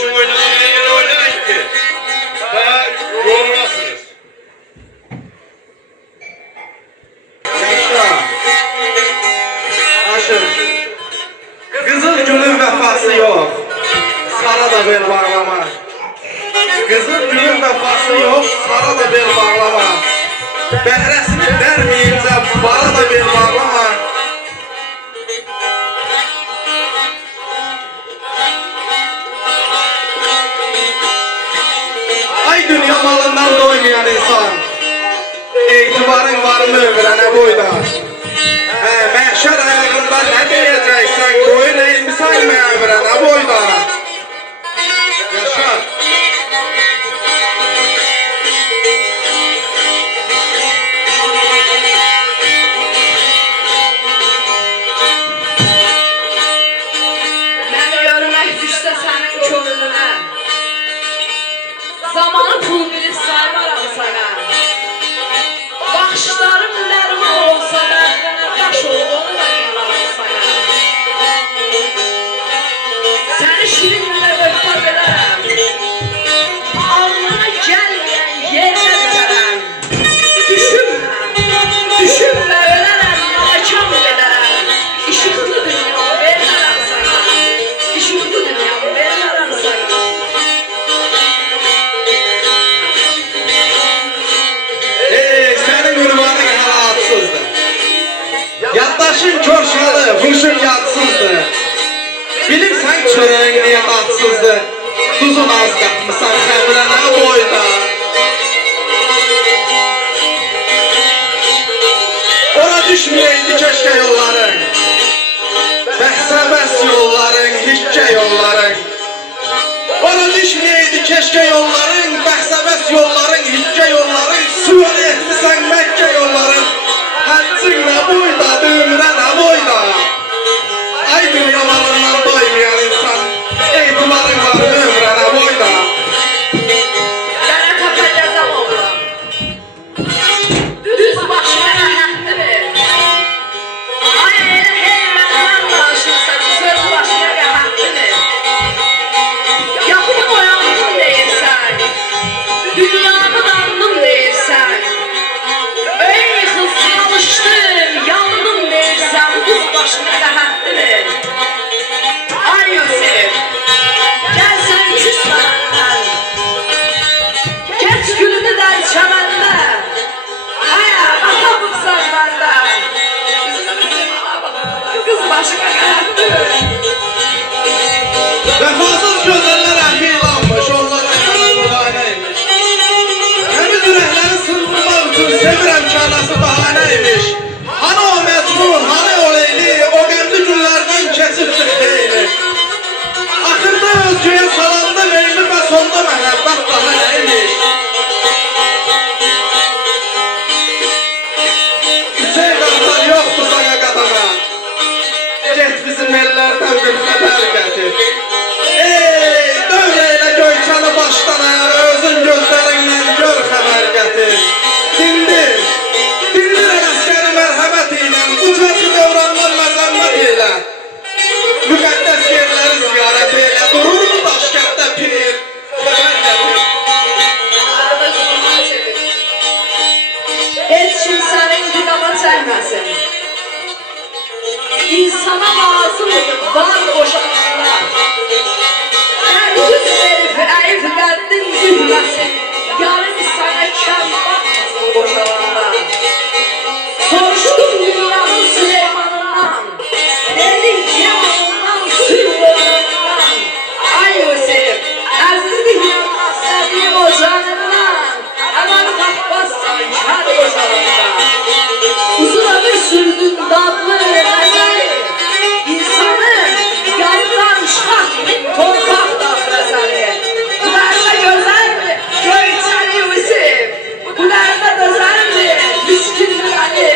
Şu oynanan yeri oynayın ki. Daha yorulmasınız. Aşır. Kızıl gülün vefası yok. Sana da bel bağlama. Kızıl gülün vefası yok. Sana da bel bağlama. Bəhrəsini verməyince bana da bel bağlama. Ay dünya malından doymayan insan. İtibarın varını ömrene boyda. Məhşər ayağında ne diyeceksen boyun eğmisən ömrene boyda. Yaşa. Zamanı pul bilib saymaram sana. Baxışlarım nərmə olsa məndən daş olduğunu da yararam sana. Səni şirinlə öptər edərəm. Alnına gəlməyən yerdə verərəm. Düşünmə ölərəm, nakam edərəm. İşıqlı dünyamı verərəm sana. İşıqlı dünyamı verərəm sana. Yaddaşın körşalı, huşun yadsızdır. Bilirsən çörəyin niyə tatsızdır. Tuzun az qatmısan xəmirə nə boyda. Ora düşməyəydi keşke yolların. Bəhsə-bəs yolların, hikkə yolların. Ora düşməyəydi keşke yolların. Bəhsə-bəs yolların, hikkə yolların. Süvar etmisən Məkkə yolların. Həccin nə boyda, ömrə nə boyda. Ay dünya malından doymayan insan. İtibarın var ömrə nə boyda. Qara təpə gəzəm oğlan. Düz başına rəhətli ver. Ay elə hey məndən danışırsan, söz başına rəhətli ver. Yaxın oyandım deyirsən. Dünyanı dandım deyirsən. Ey kız alışdım, yandım deyirsən, buz başına rəhətli ver. Ay Yusuf, gəl sən küsmə məndən. Geç gülünü dər çəməndə. Ay atapıqsan məndən. Kız başına rəhətli ver. Vəfasız gözəllər əhmilanmış, onlara müğanəymiş. Həmin ürəkləri sığınmaq üçün sevirəm ki, anası bahanəymiş. Hani o məcnun, hani o leyli, o qəmli günlərdən keçibdir xeyli. Axırda özgüyə salanda meyli və sonda məhəbbət daha nəymiş. Küçək qalxar yoxdur sağa qadana. Get bizim ellərdən bir xəbər gətir. Ey, dövrəylə göyçanı başdan ayağa özün gözlərindən gör xəbər gətir. Dindir əsgəri mərhəmət ilə, bu çərki dövrandan məzəmmət ilə. Müqəddəs yerləri ziyarət elə, durur mu Daşkənddə pir, xəbər gətir. Heç kim səni intiqama çəkməsin. İnsana lazımdır, var boşananlar. Ərcüz elif, əyif qəddin dühməsin. Yarın sənə kəm baxmasın boşananlar. Soruşdum dünyanın Süleymanından. Dedik Yamanından, Süleymanından. Ay Yusuf, əzizlik yanına səbiyim o canından. Əmən tapmazsan kər boşananlar. Uzun ömür sürdün dadlı məzəli. İnsanın yanından çıxartmayın torpaq da məzəli. Bunlarına gözəldir göyçəli Yusuf. Bunlarına dözəldir miskindir Ali.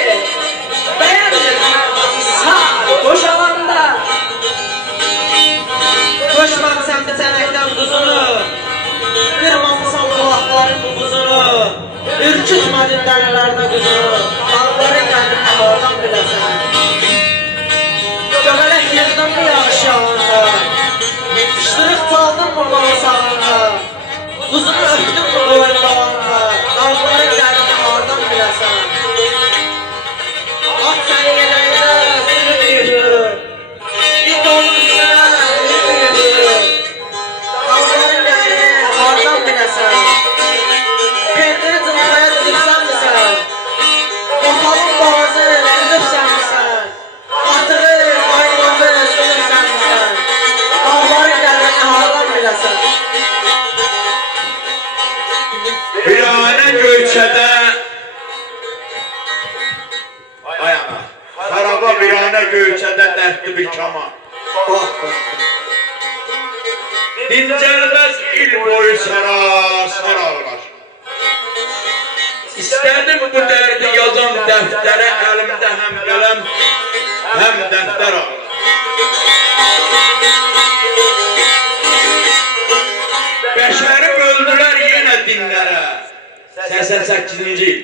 Bəyəndir mərmanı sağ boşalanda. Qoşmamısan bir çənəkdən buzunu. Qırmamısan qulaqların buzunu. Ürkütmədin dənələrini quzunu. Dağların qəndində oradan biləsən. Göbələk yerdən bu yağış yağanda. Pişdirib qaldın buradan Dincəlməz il boyu sarar ağlar. İstədim bu dərdi yazan dəftərə, əlimdə həm qələm, həm dəftər ağlar. Bəşəri böldülər yenə dinlərə, 88-ci il.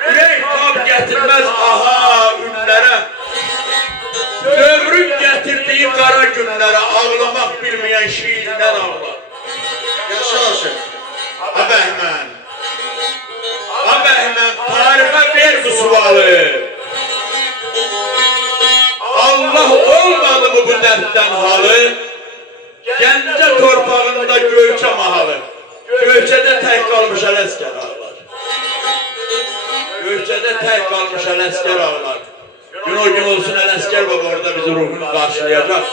Ürək tab gətirməz aha ünlərə, dövrün gətirdiyi qara günlərə, ağlamaq bilməyən şiirlər ağlar. Yaşa aşıq. Abəhmən, tarixə ver bu sualı. Allah olmadı mı bu dərddən halı? Gəncə torpağında Göyçə mahalı. Göyçədə tək qalmış Ələsgər ağlar. Göyçədə tək qalmış Ələsgər ağlar. Gün o gün olsun Ələsgər baba orada bizi ruhunu qarşılayacaq.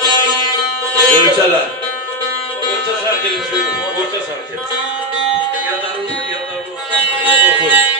Göyçədə. Orta sağ gelin söylüyorum. Orta sağ gelin. Ya da okur.